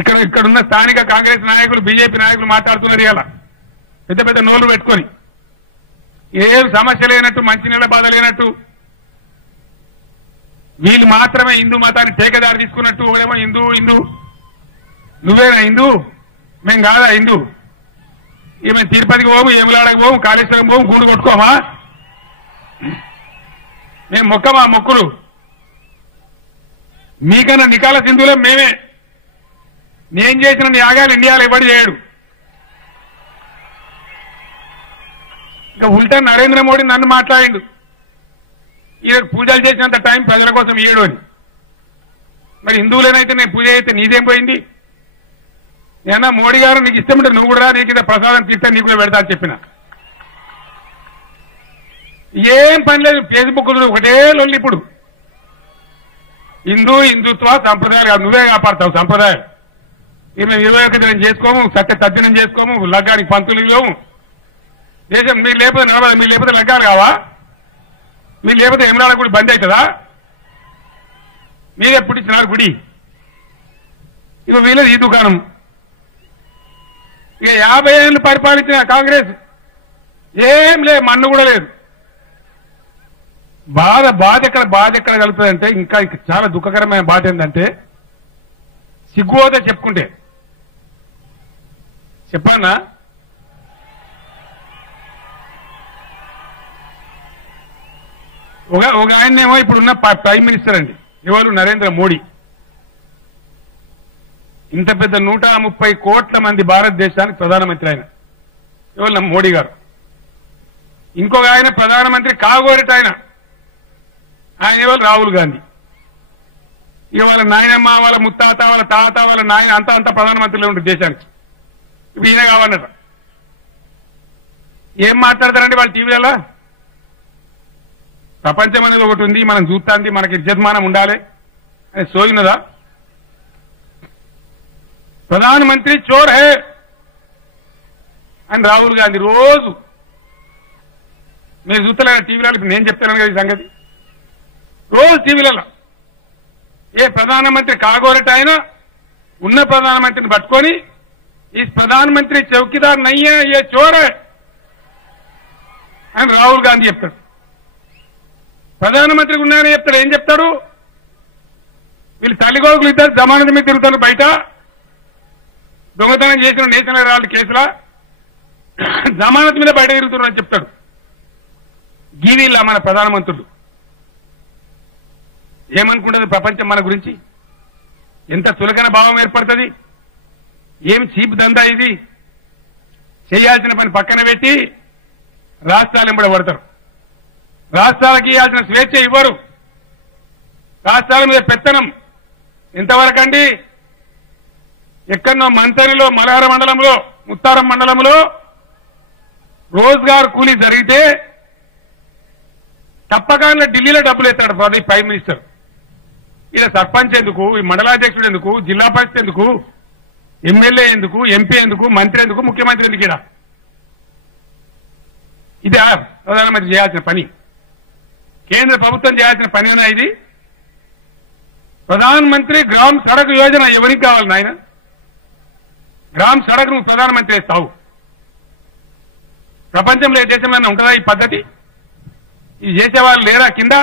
ఇక్కడున్న స్థానిక కాంగ్రెస్ నాయకులు బీజేపీ నాయకులు మాట్లాడుతున్నారు ఇలా పెద్ద పెద్ద నోళ్లు పెట్టుకొని ఏం సమస్య లేనట్టు మంచినీళ్ళ బాధ లేనట్టు వీళ్ళు మాత్రమే హిందూ మతాన్ని టేకదారి తీసుకున్నట్టు ఒకడేమో హిందూ హిందూ నువ్వేనా హిందూ మేం కాదా హిందూ ఇక మేము తిరుపతికి పోము ఏములాడకి పోము కాళేశ్వరం పోము గూడు కొట్టుకోమా మేము మొక్కమా మొక్కులు మీకన్నా నికాల సింధులో మేమే నేను చేసిన న్యాగాలు ఇండియాలో ఎవడు చేయడు ఇంకా ఉల్టా నరేంద్ర మోడీ నన్ను మాట్లాడిండు ఈయనకు పూజలు చేసినంత టైం ప్రజల కోసం ఇయ్యడు అని మరి హిందువులనైతే నేను పూజ అయితే నీదేం పోయింది నేనా మోడీ గారు నీకు ఇష్టం ఉంటే నువ్వు కూడా నీకు ప్రసాదం తీస్తే నీకు కూడా పెడతా అని చెప్పిన ఏం పని లేదు ఫేస్బుక్ ఒకటే లొల్లి ఇప్పుడు హిందుత్వ సంప్రదాయాలు కాదు నువ్వే కాపాడతావు సంప్రదాయాలు ఇక మేము 21 దినం చేసుకోము సత్య తద్దినం చేసుకోము లగ్గానికి పంతులు ఇవ్వము దేశం మీరు లేకపోతే నడవదు మీరు లేకపోతే లగ్గాలు కావా మీరు లేకపోతే ఎమరాడ గుడి బంద్ అవుతుందా మీరే పుట్టించినారు గుడి ఇక వీళ్ళది ఈ దుకాణం ఇక 50 ఏళ్ళు పరిపాలించిన కాంగ్రెస్ ఏం లేదు మన్ను కూడా లేదు బాధ ఎక్కడ కలుపుతుందంటే ఇంకా చాలా దుఃఖకరమైన బాధ ఏంటంటే సిగ్గుపోతే చెప్పుకుంటే చెప్పన్నా ఒక ఆయనేమో ఇప్పుడున్న ప్రైమ్ మినిస్టర్ అండి ఎవరు నరేంద్ర మోడీ ఇంత పెద్ద 130 కోట్ల మంది భారతదేశానికి ప్రధానమంత్రి ఆయన ఎవరు మోడీ గారు ఇంకొక ఆయన ప్రధానమంత్రి కాగోరిట ఆయన ఎవరు రాహుల్ గాంధీ ఇక వాళ్ళ నాయనమ్మ వాళ్ళ ముత్తాత వాళ్ళ తాత వాళ్ళ నాయన అంతా ప్రధానమంత్రిలో ఉంటుంది దేశానికి ఇప్పుడు ఈయన కావాలన్నట ఏం మాట్లాడతారండి వాళ్ళ టీవీలలో ప్రపంచం అనేది ఒకటి ఉంది మనం చూస్తాంది మనకి ఇజ్జతమానం ఉండాలి అని సోయినదా ప్రధానమంత్రి చోర్ హే అని రాహుల్ గాంధీ రోజు మీరు చూస్తలే టీవీలలో నేను చెప్తాను కదా ఈ సంగతి రోజు టీవీలలో ఏ ప్రధానమంత్రి కాగోరట ఆయన ఉన్న ప్రధానమంత్రిని పట్టుకొని ఈ ప్రధానమంత్రి చౌకీదార్ నయ్యే ఏ చోర్ హే అని రాహుల్ గాంధీ చెప్తాడు ప్రధానమంత్రికి ఉన్నాయని చెప్తాడు ఏం చెప్తాడు వీళ్ళు తల్లిగోగులు ఇద్దరు జమానత్ మీద తిరుగుతారు బయట దొంగతనం చేసిన నేషనల్ హెరాల్డ్ కేసులా జమానత్ మీద బయట తిరుగుతున్నారని చెప్తాడు గీవీళ్ళ మన ప్రధానమంత్రులు ఏమనుకుంటుంది ప్రపంచం మన గురించి ఎంత చులకన భావం ఏర్పడుతుంది ఏం చీప్ దందా ఇది చేయాల్సిన పని పక్కన పెట్టి రాష్ట్రాలు ఎంబడ పడతారు రాష్ట్రాలకి ఇవ్వాల్సిన స్వేచ్ఛ ఇవ్వరు రాష్ట్రాల మీద పెత్తనం ఎంతవరకండి ఎక్కడో మంతరిలో మలహార మండలంలో ముత్తారం మండలంలో రోజ్గార్ కూలీ జరిగితే తప్పకుండా ఢిల్లీలో డబ్బులు ఎత్తాడు ప్రైమ్ మినిస్టర్ ఇలా సర్పంచ్ ఎందుకు ఈ మండలాధ్యక్షుడు ఎందుకు జిల్లా పరిషత్ ఎందుకు ఎమ్మెల్యే ఎందుకు ఎంపీ ఎందుకు మంత్రి ఎందుకు ముఖ్యమంత్రి ఎందుకు ఇక్కడ ఇదే ప్రధానమంత్రి చేయాల్సిన పని కేంద్ర ప్రభుత్వం చేయాల్సిన పనేనా ఇది ప్రధానమంత్రి గ్రామ్ సడక్ యోజన ఎవరికి కావాలి నాయన గ్రామ్ సడక్ నువ్వు ప్రధానమంత్రి వేస్తావు ప్రపంచంలో ఏ దేశంలో ఉంటుందా ఈ పద్ధతి ఇది చేసేవాళ్ళు లేరా కింద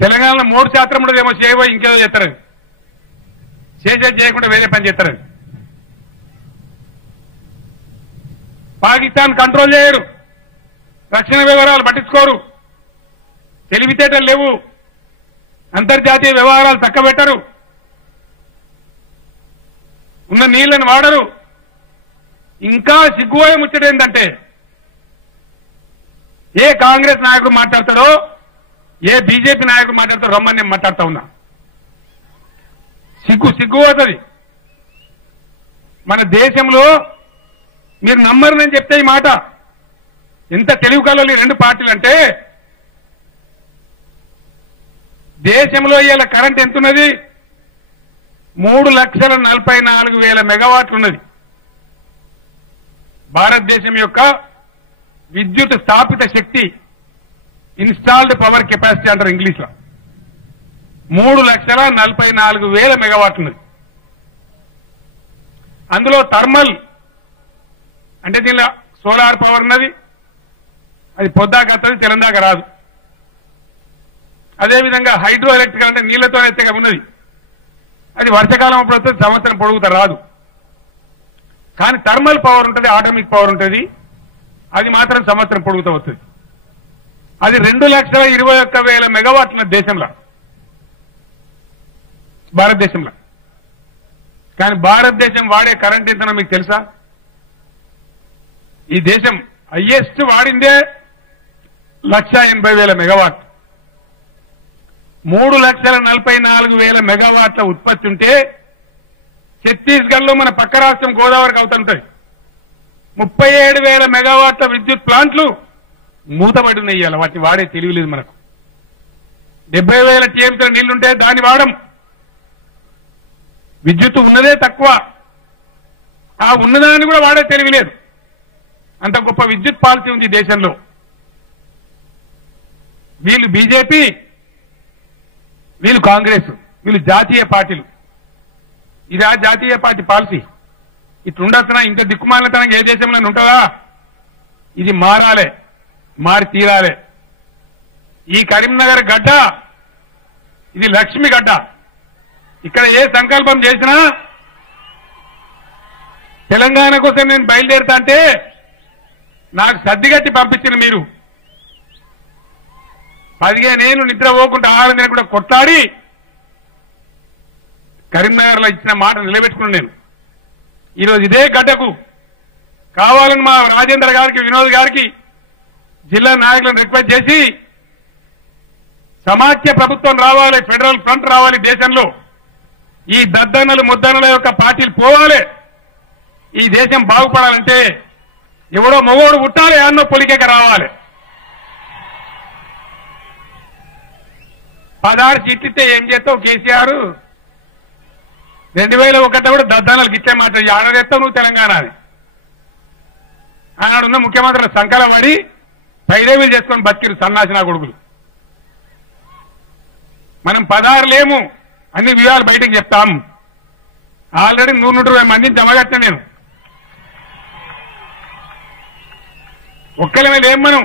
తెలంగాణలో 3% ఉండదేమో చేయబోయి ఇంకేదో చేస్తారని చేసేది చేయకుండా వేరే పని చేస్తారని పాకిస్తాన్ కంట్రోల్ చేయరు రక్షణ వ్యవహారాలు పట్టించుకోరు తెలివితేటలు లేవు అంతర్జాతీయ వ్యవహారాలు చక్కబెట్టరు ఉన్న నీళ్లను వాడరు ఇంకా సిగ్గుపోయే ముచ్చట ఏంటంటే ఏ కాంగ్రెస్ నాయకుడు మాట్లాడతారో ఏ బీజేపీ నాయకుడు మాట్లాడతారో రమ్మని నేను మాట్లాడుతా ఉన్నా సిగ్గు అవుతుంది మన దేశంలో మీరు నమ్మరని చెప్తే ఈ మాట ఎంత తెలివి కలవాలి రెండు పార్టీలు అంటే దేశంలో ఇవాళ కరెంట్ ఎంతున్నది 3,44,000 మెగావాట్లు ఉన్నది భారతదేశం యొక్క విద్యుత్ స్థాపిత శక్తి ఇన్స్టాల్డ్ పవర్ కెపాసిటీ అంటారు ఇంగ్లీష్ లో 3,44,000 మెగావాట్లు ఉన్నది. అందులో థర్మల్ అంటే దీనిలో సోలార్ పవర్ ఉన్నది, అది పొద్దాక వస్తుంది, తెలంగాణ రాదు. అదేవిధంగా హైడ్రో ఎలక్ట్రికల్ అంటే నీళ్లతో ఎత్తగా ఉన్నది, అది వర్షాకాలం అప్పుడు వస్తుంది, సంవత్సరం పొడుగుతా రాదు. కానీ థర్మల్ పవర్ ఉంటుంది, ఆటోమిక్ పవర్ ఉంటుంది, అది మాత్రం సంవత్సరం పొడుగుతూ వస్తుంది. అది 2,21,000 మెగావాట్ల దేశంలో, భారతదేశంలో. కానీ భారతదేశం వాడే కరెంట్ ఎంతనో మీకు తెలుసా? ఈ దేశం హైయెస్ట్ వాడిందే 1,80,000 మెగావాట్. 3,44,000 మెగావాట్ల ఉత్పత్తి ఉంటే ఛత్తీస్గఢ్ లో మన పక్క రాష్ట్రం గోదావరికి అవుతుంటాయి 37,000 మెగావాట్ల విద్యుత్ ప్లాంట్లు మూతబడి ఉన్నాయి. ఇవాళ వాటిని వాడే తెలివి లేదు మనకు. 70,000 టీఎంసీల నీళ్లుంటే దాన్ని వాడం. విద్యుత్ ఉన్నదే తక్కువ, ఆ ఉన్నదాన్ని కూడా వాడే తెలివి లేదు. అంత గొప్ప విద్యుత్ పాలసీ ఉంది దేశంలో. వీళ్ళు బీజేపీ, వీళ్ళు కాంగ్రెస్, వీళ్ళు జాతీయ పార్టీలు. ఇదా జాతీయ పార్టీ పాలసీ? ఇట్లుండొస్తున్నా ఇంత దిక్కుమాలతనం ఏ దేశంలో ఉంటుందా? ఇది మారాలే, మారి తీరాలే. ఈ కరీంనగర్ గడ్డ ఇది లక్ష్మి గడ్డ. ఇక్కడ ఏ సంకల్పం చేసినా తెలంగాణ కోసం నేను బయలుదేరుతా అంటే నాకు సర్దిగట్టి పంపించిన మీరు 15 ఏళ్ళు నిద్ర పోకుండా 6 నెలలు కూడా కొట్లాడి కరీంనగర్ లో ఇచ్చిన మాట నిలబెట్టుకున్నాను. నేను ఈరోజు ఇదే గడ్డకు కావాలని మా రాజేంద్ర గారికి, వినోద్ గారికి, జిల్లా నాయకులను రిక్వెస్ట్ చేసి సమాఖ్య ప్రభుత్వం రావాలి, ఫెడరల్ ఫ్రంట్ రావాలి దేశంలో. ఈ దద్దన్నలు ముద్దన్నల యొక్క పార్టీలు పోవాలి. ఈ దేశం బాగుపడాలంటే ఎవడో మగోడు పుట్టాలి, అన్నో పొలికేక రావాలి. 16 సీట్లిస్తే ఏం చేస్తావు కేసీఆర్? 2001 కూడా దద్దన్నలు గిట్లే మాట్లాడి ఆడదేస్తావు నువ్వు తెలంగాణ అని. ఆనాడున్న ముఖ్యమంత్రుల సంకల పడి పైదేవీలు చేసుకొని బతికిరు సన్నాసిన కొడుకులు. మనం 16 లేము, అన్ని వివరాలు బయటకు చెప్తాం. ఆల్రెడీ 120 మందిని జమగట్టిన నేను. ఒక్కలమే లేం మనం.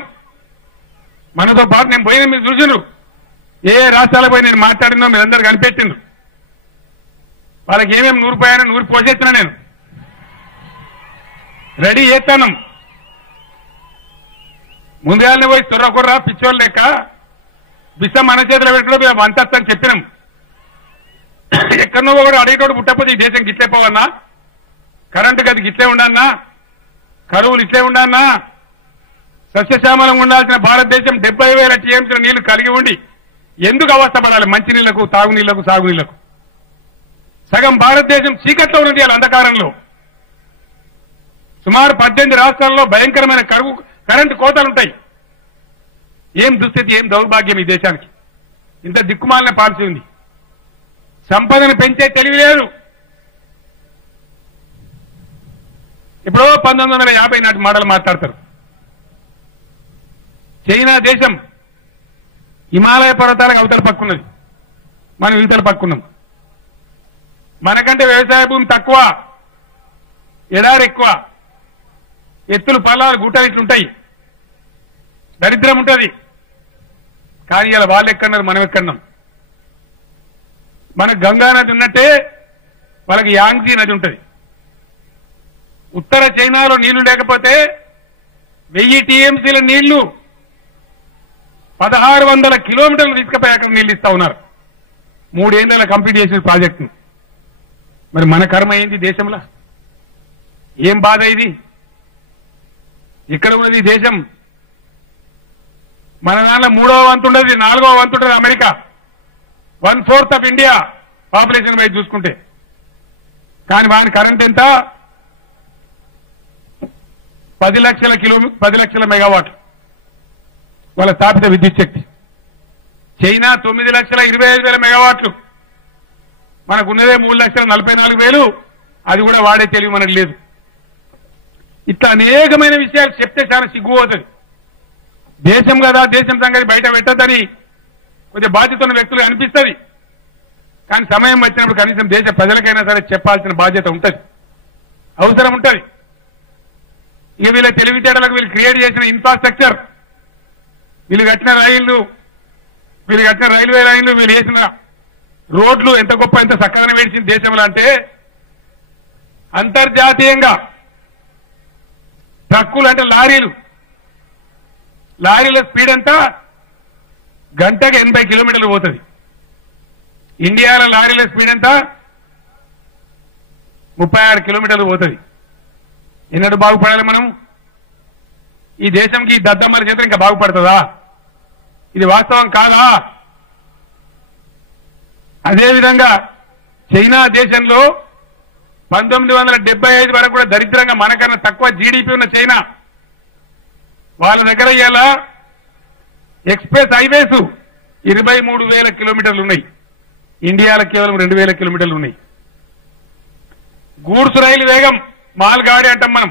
మనతో పాటు నేను పోయిన మీరు చూసిండ్రు. ఏ రాష్ట్రాలకు పోయి నేను మాట్లాడినో మీరందరూ కనిపెట్టిండ్రు. వాళ్ళకి ఏమేమి 100 పోయానో 100 పోసేస్తున్నా నేను. రెడీ చేస్తాను. ముందుగానే పోయి తొర్రకుర్రా పిచ్చోళ్ళు లెక్క బిస్సం మన చేతిలో పెట్టుకో వంతని చెప్పినాం. ఎక్కడనో కూడా అడిగేటోడు పుట్టకపోతే ఈ దేశం గిట్లే పోవన్నా, కరెంటు గది గిట్లే ఉండన్నా, కరువులు ఇట్లే ఉండన్నా, సస్యశ్యామలం ఉండాల్సిన భారతదేశం 70,000 టీఎంసీల నీళ్లు కలిగి ఉండి ఎందుకు అవస్థపడాలి? మంచినీళ్లకు, తాగునీళ్లకు, సాగునీళ్లకు. సగం భారతదేశం చీకట్లో ఉన్నది అలా అంధకారంలో. సుమారు 18 రాష్ట్రాల్లో భయంకరమైన కరెంటు కోతలుంటాయి. ఏం దుస్థితి, ఏం దౌర్భాగ్యం ఈ దేశానికి. ఇంత దిక్కుమాలిన పాలసీ ఉంది. సంపదను పెంచే తెలివి లేదు. ఇప్పుడు 1950 నాటి మాటలు మాట్లాడతారు. చైనా దేశం హిమాలయ పర్వతాలకు అవతల పక్కున్నది, మనం ఇవతల పక్కున్నాం. మనకంటే వ్యవసాయ భూమి తక్కువ, ఎడారి ఎక్కువ, ఎత్తులు పల్లాలు గుట్టలు ఇట్లుంటాయి, దరిద్రం ఉంటుంది. కానీ ఇలా వాళ్ళు ఎక్కడున్నారు, మనం ఎక్కడున్నాం. మనకు గంగా నది ఉన్నట్టే వాళ్ళకి యాంగ్జీ నది ఉంటుంది. ఉత్తర చైనాలో నీళ్లు లేకపోతే 1000 టీఎంసీల నీళ్లు 1600 కిలోమీటర్లు తీసుకుపోయి అక్కడ నీళ్లు ఇస్తా ఉన్నారు. 3 ఏళ్లలో కంప్లీట్ చేసిన ప్రాజెక్టును. మరి మన కర్మ ఏంది దేశంలో? ఏం బాధ ఇది? ఇక్కడ ఉన్నది దేశం. మన దాంట్లో 3వ వంతు ఉండదు, 4వ వంతు ఉంటుంది America. 1/4 of India population wise చూసుకుంటే. కానీ వాని కరెంట్ ఎంత? 10 లక్షల మెగావాట్లు వాళ్ళ స్థాపిత విద్యుత్ శక్తి. చైనా 9,25,000 మెగావాట్లు. మనకున్నదే 3,44,000. అది కూడా వాడే తెలివి మనకు లేదు. ఇట్లా అనేకమైన విషయాలు చెప్తే చాలా సిగ్గుపోతుంది. దేశం కదా, దేశం సంగతి బయట పెట్టద్దని కొంచెం బాధ్యత ఉన్న వ్యక్తులు అనిపిస్తుంది. కానీ సమయం వచ్చినప్పుడు కనీసం దేశ ప్రజలకైనా సరే చెప్పాల్సిన బాధ్యత ఉంటుంది, అవసరం ఉంటుంది. ఇక వీళ్ళ తెలివితేటలకు వీళ్ళు క్రియేట్ చేసిన ఇన్ఫ్రాస్ట్రక్చర్, వీళ్ళు కట్టిన రైళ్లు, వీళ్ళు కట్టిన రైల్వే లైన్లు, వీళ్ళు వేసిన రోడ్లు ఎంత గొప్ప, ఎంత చక్కగా వేసింది దేశంలో అంటే అంతర్జాతీయంగా ట్రక్కులు అంటే లారీల స్పీడ్ అంతా గంటకు 80 కిలోమీటర్లు పోతుంది. ఇండియాలో లారీల స్పీడ్ అంతా 36 కిలోమీటర్లు పోతుంది. ఎన్నడూ బాగుపడాలి మనం? ఈ దేశంకి ఈ దద్దమ్మల చేత ఇంకా బాగుపడుతుందా? ఇది వాస్తవం కాదా? అదేవిధంగా చైనా దేశంలో 1975 వరకు కూడా దరిద్రంగా మనకన్నా తక్కువ జీడీపీ ఉన్న చైనా, వాళ్ళ దగ్గర ఇలా ఎక్స్ప్రెస్ హైవేస్ 23,000 కిలోమీటర్లు ఉన్నాయి. ఇండియాలో కేవలం 2,000 కిలోమీటర్లు ఉన్నాయి. గూడ్స్ రైలు వేగం మాల్ గాడి అంటాం మనం,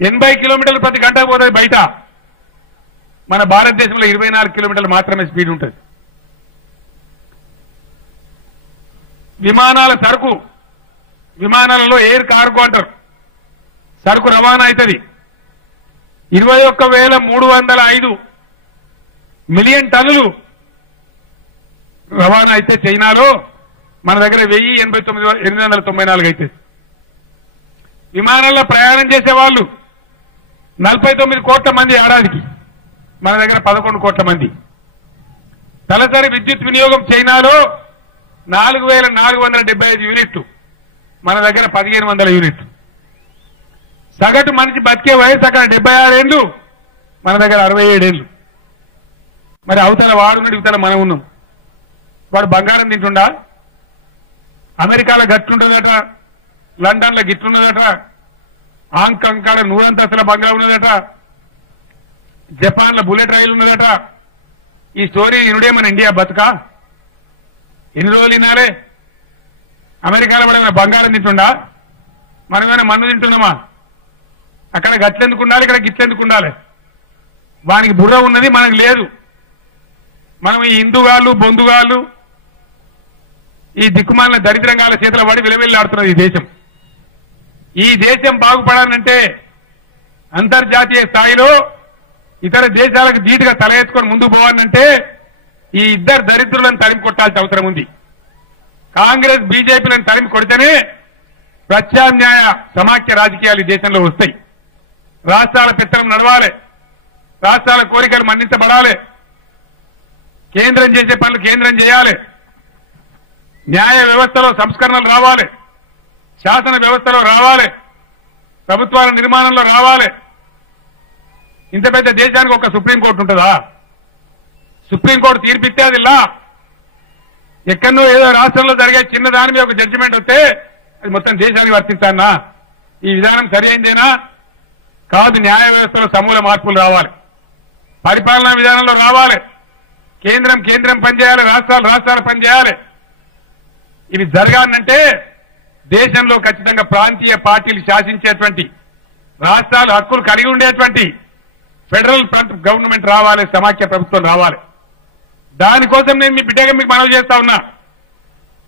80 కిలోమీటర్లు ప్రతి గంట పోతుంది బయట. మన భారతదేశంలో 24 కిలోమీటర్లు మాత్రమే స్పీడ్ ఉంటుంది. విమానాల సరుకు, విమానాలలో ఎయిర్ కార్గో అంటారు, సరుకు రవాణా అవుతుంది. 21,305 మిలియన్ టన్నులు రవాణా అయితే చైనాలో, మన దగ్గర 1,089,894 అయితే. విమానాల్లో ప్రయాణం చేసే వాళ్ళు 49 కోట్ల మంది ఏడాదికి, మన దగ్గర 11 కోట్ల మంది. తలసరి విద్యుత్ వినియోగం చైనాలో 4,475 యూనిట్లు, మన దగ్గర 1,500 యూనిట్లు. సగటు మనిషి బతికే వయసు అక్కడ 76 ఏళ్లు, మన దగ్గర 67 ఏళ్లు. మరి అవతల వాడున్నాడు, ఇవతల మనం ఉన్నాం. వాడు బంగారం తింటుండా? అమెరికాలో గట్లుంటుందట, లండన్ లో గిట్లున్నదట, హాంకాంగ్ కాడ 100 అంతస్తుల బంగ్లా ఉన్నదట, జపాన్ లో బుల్లెట్ రైలు ఉన్నదట. ఈ స్టోరీ ఇనుడే మన ఇండియా బతుకా? ఎన్ని రోజులు వినాలే? అమెరికాలో పడిన బంగారం తింటుండా? మనమేమైనా మన్ను తింటున్నామా? అక్కడ గట్లెందుకు ఉండాలి, ఇక్కడ గిట్లెందుకు ఉండాలి? వానికి బుర్ర ఉన్నది, మనకు లేదు. మనం ఈ హిందుగాళ్ళు, బొందుగాళ్ళు, ఈ దిక్కుమాలిన దరిద్రంగాల చేతుల పడి విలవిల్లాడుతున్నది ఈ దేశం. ఈ దేశం బాగుపడాలంటే అంతర్జాతీయ స్థాయిలో ఇతర దేశాలకు ధీటుగా తల ఎత్తుకొని ముందుకు పోవాలంటే ఈ ఇద్దరు దరిద్రులను తరిమి కొట్టాల్సిన అవసరం ఉంది. కాంగ్రెస్ బీజేపీలను తరిమి కొడితేనే ప్రత్యామ్నాయ సమాఖ్య రాజకీయాలు ఈ దేశంలో వస్తాయి. రాష్ట్రాల పెత్తనం నడవాలి, రాష్ట్రాల కోరికలు మన్నించబడాలి, కేంద్రం చేసే పనులు కేంద్రం చేయాలి, న్యాయ వ్యవస్థలో సంస్కరణలు రావాలి, శాసన వ్యవస్థలో రావాలి, ప్రభుత్వాల నిర్మాణంలో రావాలి. ఇంత పెద్ద దేశానికి ఒక సుప్రీంకోర్టు ఉంటుందా? సుప్రీంకోర్టు తీర్పిస్తే అది లా. ఎక్కడో ఏదో రాష్ట్రంలో జరిగే చిన్న దాని మీద ఒక జడ్జిమెంట్ వస్తే అది మొత్తం దేశానికి వర్తించానా? ఈ విధానం సరి అయిందేనా? కాదు. న్యాయ వ్యవస్థలో సమూల మార్పులు రావాలి, పరిపాలనా విధానంలో రావాలి. కేంద్రం పనిచేయాలి, రాష్ట్రాలు పనిచేయాలి. ఇవి జరగాలంటే దేశంలో ఖచ్చితంగా ప్రాంతీయ పార్టీలు శాసించేటువంటి, రాష్ట్రాలు హక్కులు కలిగి ఉండేటువంటి ఫెడరల్ గవర్నమెంట్ రావాలి, సమాఖ్య ప్రభుత్వం రావాలి. దానికోసం నేను మీ బిడ్డగా మీకు మనవి చేస్తా ఉన్నా.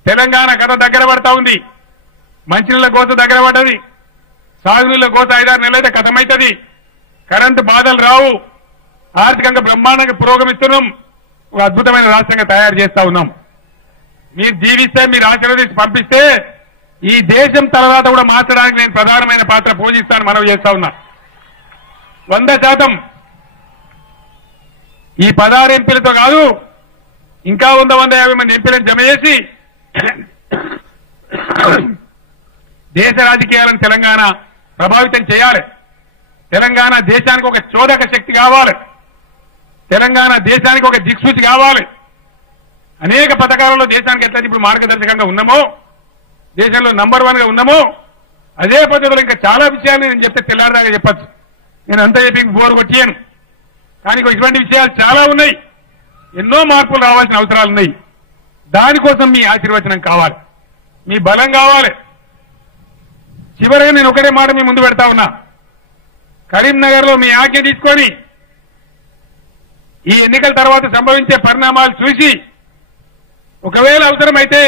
తెలంగాణ కథ దగ్గర పడతా ఉంది, మంచినీళ్ళ కోత దగ్గర పడ్డది, సాగునీళ్ళ కోత 5-6 నెలలైతే కథమవుతుంది, కరెంటు బాధలు రావు, ఆర్థికంగా బ్రహ్మాండంగా పురోగమిస్తున్నాం, ఒక అద్భుతమైన రాష్ట్రంగా తయారు చేస్తా ఉన్నాం. మీరు జీవిస్తే, మీరు ఆశీర్వదించి పంపిస్తే ఈ దేశం తర్వాత కూడా మార్చడానికి నేను ప్రధానమైన పాత్ర పోషిస్తాను మనవి చేస్తా ఉన్నా. 100% ఈ 16 ఎంపీలతో కాదు, ఇంకా 150 మంది ఎంపీలను జమ చేసి దేశ రాజకీయాలను తెలంగాణ ప్రభావితం చేయాలి. తెలంగాణ దేశానికి ఒక చోదక శక్తి కావాలి, తెలంగాణ దేశానికి ఒక దిక్సూచి కావాలి. అనేక పథకాలలో దేశానికి ఎట్లయితే ఇప్పుడు మార్గదర్శకంగా ఉన్నామో, దేశంలో నంబర్ 1 గా ఉన్నామో, అదే పద్ధతిలో ఇంకా చాలా విషయాలు నేను చెప్తే తెల్లారిదాకా చెప్పచ్చు. నేను అంతా చెప్పి బోరు కొట్టాను, కానీ ఇటువంటి విషయాలు చాలా ఉన్నాయి. ఎన్నో మార్పులు రావాల్సిన అవసరాలు ఉన్నాయి. దానికోసం మీ ఆశీర్వచనం కావాలి, మీ బలం కావాలి. చివరిగా నేను ఒకటే మాట మీ ముందు పెడతా ఉన్నా. కరీంనగర్ లో మీ ఆజ్ఞ తీసుకొని ఈ ఎన్నికల తర్వాత సంభవించే పరిణామాలు చూసి ఒకవేళ అవసరమైతే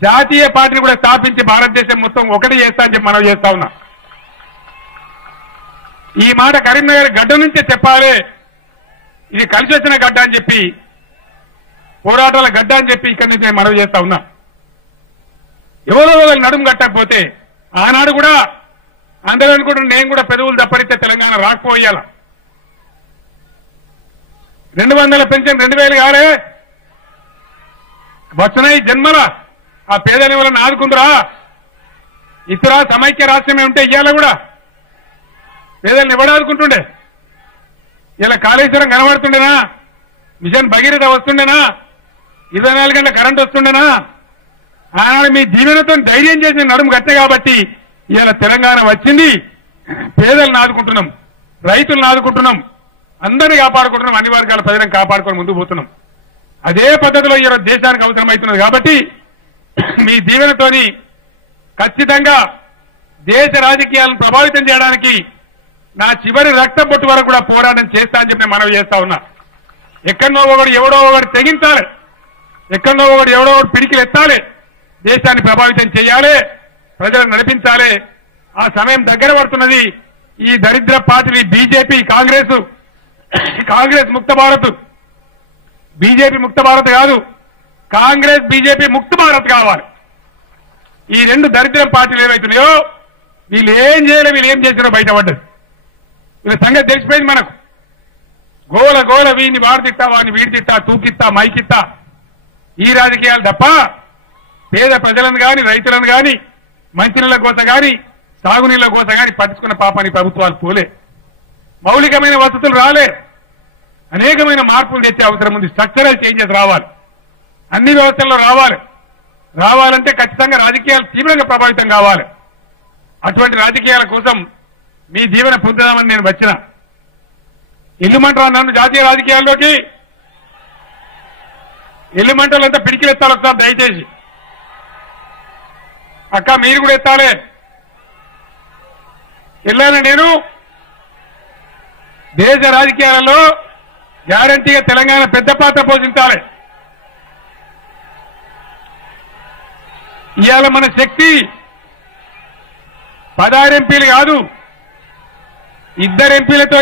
జాతీయ పార్టీని కూడా స్థాపించి భారతదేశం మొత్తం ఒకటి చేస్తా అని చెప్పి మనం చేస్తా ఉన్నా. ఈ మాట కరీంనగర్ గడ్డ నుంచే చెప్పాలి. ఇది కలిసి వచ్చిన గడ్డ అని చెప్పి, పోరాటాల గడ్డ అని చెప్పి ఇక్కడి నుంచి నేను మనవి చేస్తా ఉన్నా. ఎవరో నడుము కట్టకపోతే ఆనాడు కూడా అందరూ అనుకుంటున్నా నేను కూడా పెదవులు దప్పరిస్తే తెలంగాణ రాకపోయాల. 200 పెన్షన్ 2000 కాలే వచ్చినాయి జన్మల ఆ పేదని వల్ల ఆదుకుందరా. ఇతర సమైక్య రాష్ట్రమే ఉంటే ఇయ్యాల కూడా పేదల్ని ఎవడాదుకుంటుండే. ఇలా కాళేశ్వరం కనబడుతుండేనా? మిషన్ భగీరథ వస్తుండేనా? 24 గంటల కరెంట్ వస్తుండేనా? ఆనాడు మీ దీవెనతో ధైర్యం చేసిన నడుము గట్టే కాబట్టి ఇవాళ తెలంగాణ వచ్చింది. పేదలను ఆదుకుంటున్నాం, రైతులను ఆదుకుంటున్నాం, అందరినీ కాపాడుకుంటున్నాం, అన్ని వర్గాల ప్రజలను కాపాడుకొని ముందుకు పోతున్నాం. అదే పద్ధతిలో ఈరోజు దేశానికి అవసరమవుతున్నది కాబట్టి మీ దీవెనతోని ఖచ్చితంగా దేశ రాజకీయాలను ప్రభావితం చేయడానికి నా చివరి రక్తం బొట్టు వరకు కూడా పోరాటం చేస్తా అని చెప్పి మనవి చేస్తా ఉన్నా. ఎక్కడో ఒకడు ఎవడో ఒకటి తెగించాలి, ఎక్కడో ఒకడు ఎవడో ఒకటి పిడికిలు ఎత్తాలి, దేశాన్ని ప్రభావితం చేయాలి, ప్రజలను నడిపించాలి. ఆ సమయం దగ్గర పడుతున్నది. ఈ దరిద్ర పార్టీలు బీజేపీ కాంగ్రెస్ ముక్త భారత్, బీజేపీ ముక్త భారత్ కాదు, కాంగ్రెస్ బీజేపీ ముక్త భారత్ కావాలి. ఈ రెండు దరిద్ర పార్టీలు ఏవైతున్నాయో వీళ్ళు ఏం చేయలే, వీళ్ళు ఏం చేసినో బయటపడ్డది. వీళ్ళ సంగతి తెలిసిపోయింది మనకు. గోల వీడిని వాడు తిట్టా, వాడిని వీడి తిట్టా, తూకిత్తా, మైకిత్తా, ఈ రాజకీయాలు తప్ప పేద ప్రజలను గాని, రైతులను గాని, మంచినీళ్ల కోసం గాని, సాగునీళ్ల కోసం గాని పట్టించుకున్న పాపాన్ని ప్రభుత్వాలు పోలే. మౌలికమైన వసతులు రాలే. అనేకమైన మార్పులు తెచ్చే అవసరం ఉంది. స్ట్రక్చరల్ చేంజెస్ రావాలి, అన్ని వ్యవస్థల్లో రావాలంటే ఖచ్చితంగా రాజకీయాలు తీవ్రంగా ప్రభావితం కావాలి. అటువంటి రాజకీయాల కోసం మీ దీవెన పొందుదామని నేను వచ్చిన. ఇల్లుమంటారా నన్ను జాతీయ రాజకీయాల్లోకి? ఇల్లుమంటలంతా పిడికిలెత్తాలి ఒకసారి దయచేసి. అక్క మీరు కూడా ఎత్తాలి. వెళ్ళాను నేను. దేశ రాజకీయాలలో గ్యారంటీగా తెలంగాణ పెద్ద పాత్ర పోషించాలి. ఇవాళ మన శక్తి 16 ఎంపీలు కాదు, 2 ఎంపీలతో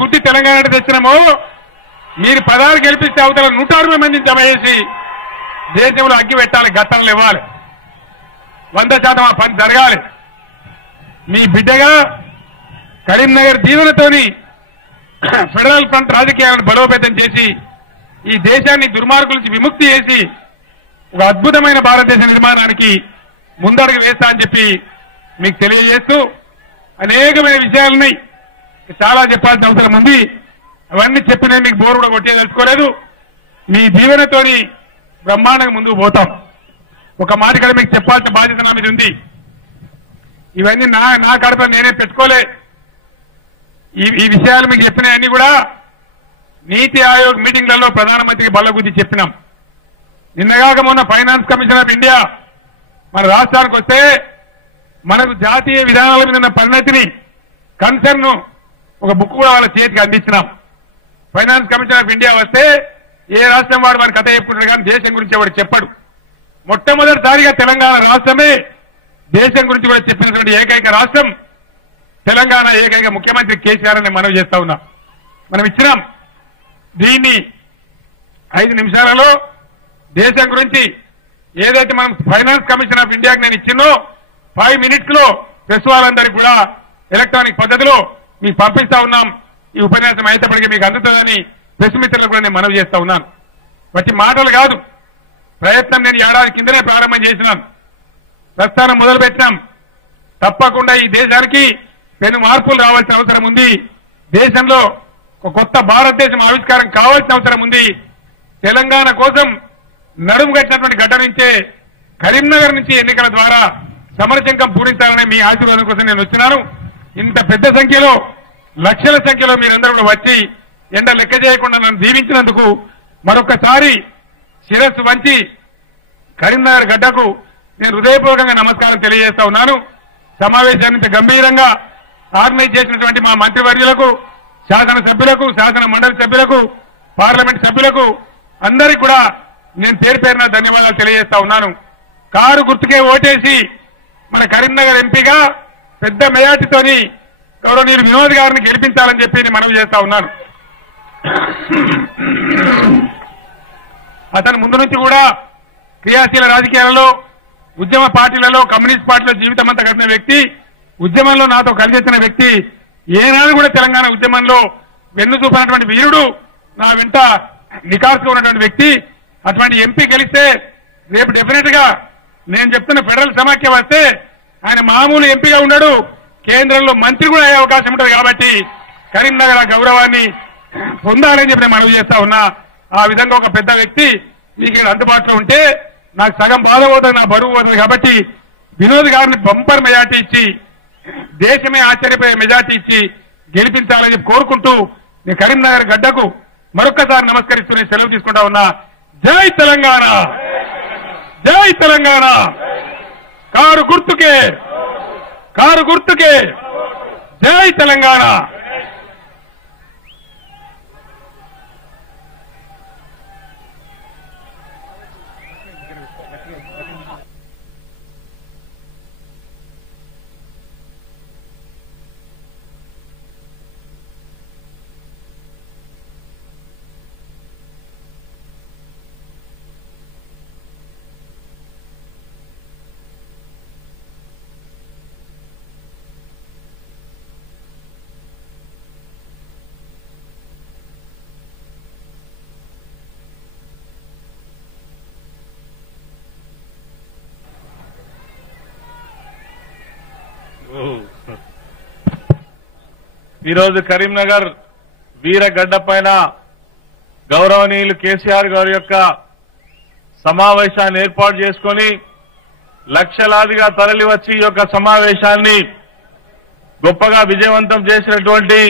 గుద్ది తెలంగాణ తెచ్చినామో, మీరు 16 గెలిపిస్తే అవతల 160 మందిని జమ చేసి దేశంలో అగ్గి పెట్టాలి, గత్తాలు ఇవ్వాలి. 100% ఆ పని జరగాలి. మీ బిడ్డగా కరీంనగర్ దీవెనతోని ఫెడరల్ ఫ్రంట్ రాజకీయాలను బలోపేతం చేసి ఈ దేశాన్ని దుర్మార్గుల నుంచి విముక్తి చేసి ఒక అద్భుతమైన భారతదేశ నిర్మాణానికి ముందడుగు వేస్తా అని చెప్పి మీకు తెలియజేస్తూ, అనేకమైన విషయాలున్నాయి, చాలా చెప్పాల్సిన అవసరం ఉంది. అవన్నీ చెప్పి నేను మీకు బోరు కూడా కొట్టేదలుచుకోలేదు. మీ దీవెనతోని బ్రహ్మాండంగా ముందుకు పోతాం. ఒక మాట ఇక్కడ మీకు చెప్పాల్సిన బాధ్యత నా మీద ఉంది. ఇవన్నీ నా కడప నేనే పెట్టుకోలే. ఈ విషయాలు మీకు చెప్పినవన్నీ కూడా నీతి ఆయోగ్ మీటింగ్లలో ప్రధానమంత్రికి బల్లగుద్ది చెప్పినాం. నిన్నగాక మొన్న ఫైనాన్స్ కమిషన్ ఆఫ్ ఇండియా మన రాష్ట్రానికి వస్తే మనకు జాతీయ విధానాల మీద ఉన్న పరిణతిని, కన్సర్న్ ఒక బుక్ కూడా వాళ్ళ చేతికి అందించినాం. ఫైనాన్స్ కమిషన్ ఆఫ్ ఇండియా వస్తే ఏ రాష్ట్రం వాడు వారి కథ చెప్పుకుంటారు కానీ దేశం గురించి వాడు చెప్పడు. మొట్టమొదటిసారిగా తెలంగాణ రాష్ట్రమే దేశం గురించి కూడా చెప్పినటువంటి ఏకైక రాష్ట్రం తెలంగాణ. ఏకైక ముఖ్యమంత్రి కేసీఆర్ అని మనవి చేస్తా ఉన్నాం. మనం ఇచ్చినాం. దీన్ని 5 నిమిషాలలో దేశం గురించి ఏదైతే మనం ఫైనాన్స్ కమిషన్ ఆఫ్ ఇండియాకి నేను ఇచ్చినో 5 మినిట్స్ లో ప్రెస్ వాళ్ళందరికీ కూడా ఎలక్ట్రానిక్ పద్ధతిలో మీకు పంపిస్తా ఉన్నాం. ఈ ఉపన్యాసం అయ్యేటప్పటికీ మీకు అందుతుందని ప్రెస్ మిత్రులకు కూడా నేను మనవి చేస్తా ఉన్నాను. వచ్చి మాటలు కాదు, ప్రయత్నం నేను ఏడాది కిందనే ప్రారంభం చేసినాను. ప్రస్థానం మొదలుపెట్టినాం. తప్పకుండా ఈ దేశానికి పెను మార్పులు రావాల్సిన అవసరం ఉంది. దేశంలో ఒక కొత్త భారతదేశం ఆవిష్కారం కావాల్సిన అవసరం ఉంది. తెలంగాణ కోసం నడుము కట్టినటువంటి గడ్డ నుంచే కరీంనగర్ నుంచి ఎన్నికల ద్వారా సమరశంకం పూరించాలనే మీ ఆశీర్వాదం కోసం నేను వచ్చినాను. ఇంత పెద్ద సంఖ్యలో, లక్షల సంఖ్యలో మీరందరూ కూడా వచ్చి ఎండ లెక్క చేయకుండా నన్ను దీవించినందుకు మరొకసారి శిరస్సు వంచి కరీంనగర్ గడ్డకు నేను హృదయపూర్వకంగా నమస్కారం తెలియజేస్తా ఉన్నాను. సమావేశాన్ని ఇంత గంభీరంగా ఆర్గనైజ్ చేసినటువంటి మా మంత్రివర్యులకు, శాసన సభ్యులకు, శాసన మండలి సభ్యులకు, పార్లమెంట్ సభ్యులకు అందరికీ కూడా నేను పేరు పేరున ధన్యవాదాలు తెలియజేస్తా ఉన్నాను. కారు గుర్తుకే ఓటేసి మన కరీంనగర్ ఎంపీగా పెద్ద మెజార్టీతోని గౌరవనీయులు వినోద్ గారిని గెలిపించాలని చెప్పి నేను మనవి చేస్తా ఉన్నాను. అతను ముందు నుంచి కూడా క్రియాశీల రాజకీయాలలో, ఉద్యమ పార్టీలలో, కమ్యూనిస్ట్ పార్టీలో జీవితం అంతా గడిపిన వ్యక్తి, ఉద్యమంలో నాతో కలిసెత్తిన వ్యక్తి, ఏనాడు కూడా తెలంగాణ ఉద్యమంలో వెన్ను చూపినటువంటి వీరుడు, నా వెంట నికార్సుగా ఉన్నటువంటి వ్యక్తి. అటువంటి ఎంపీ గెలిస్తే రేపు డెఫినెట్ గా నేను చెప్తున్న ఫెడరల్ సమాఖ్య వస్తే ఆయన మామూలు ఎంపీగా ఉండడు, కేంద్రంలో మంత్రి కూడా అయ్యే అవకాశం ఉంటుంది. కాబట్టి కరీంనగర్ ఆ గౌరవాన్ని పొందాలని చెప్పి నేను మనవి చేస్తా ఉన్నా. ఆ విధంగా ఒక పెద్ద వ్యక్తి మీకు అందుబాటులో ఉంటే నాకు సగం బాధ పోతుంది, నా బరువు పోతుంది. కాబట్టి వినోద్ గారిని బంపర్ మెజార్టీ ఇచ్చి, దేశమే ఆశ్చర్యపోయే మెజార్టీ ఇచ్చి గెలిపించాలని చెప్పి కోరుకుంటూ నేను కరీంనగర్ గడ్డకు మరొక్కసారి నమస్కరిస్తూ నేను సెలవు తీసుకుంటా ఉన్నా. జై తెలంగాణ, జై తెలంగాణ. కారు గుర్తుకే, కారు గుర్తుకే, జై తెలంగాణ. ఈరోజు కరీంనగర్ వీరగడ్డ పైన గౌరవనీయులు కేసీఆర్ గారి యొక్క సమావేశాన్ని ఏర్పాటు చేసుకుని లక్షలాదిగా తరలి వచ్చి ఈ యొక్క సమావేశాన్ని గొప్పగా విజయవంతం చేసినటువంటి